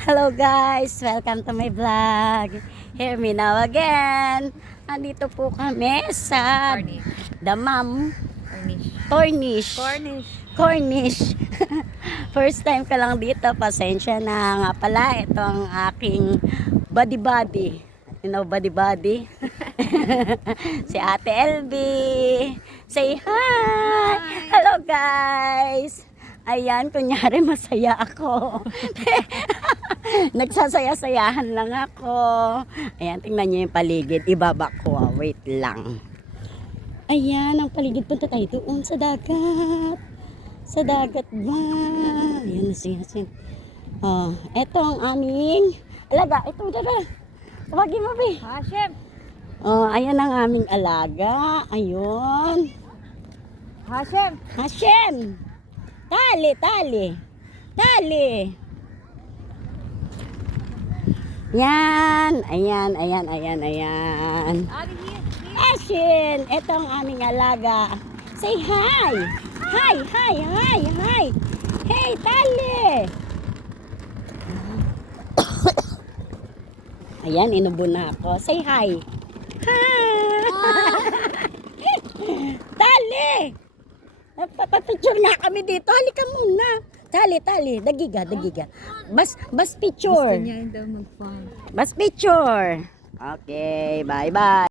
Hello guys! Welcome to my vlog. Hear me now again. Andito po kami sa Cornish. Damam Cornish. Cornish. First time ka lang dito. Pasensya na nga pala. Ito ang aking buddy. You know buddy? Si Ate LB. Say hi! Hello guys! Ayan, kunyari masaya ako. Nagsasaya-sayahan lang ako. Ayan, tingnan nyo yung paligid. Ibaba ko. Wait lang. Ayan, ang paligid. Punta tayo doon sa dagat. Sa dagat ba? Ayan, nasin. Oh, eto ang aming alaga. Ito, dada. Tawagin mo, be. Hashem. Oh, ayan ang aming alaga. Ayun. Hashem. Tali. Yan. Ayan. Ali here. Ashin, ito ang aming alaga. Say hi. Hi. Hey, Tali. Ayan, inubo na ako. Say hi. Hi. Tali. Papapicture nga kami dito. Halika muna. Tali. Dagiga. Bas picture. Gusto niya daw mag-farm. Bas picture. Okay, bye.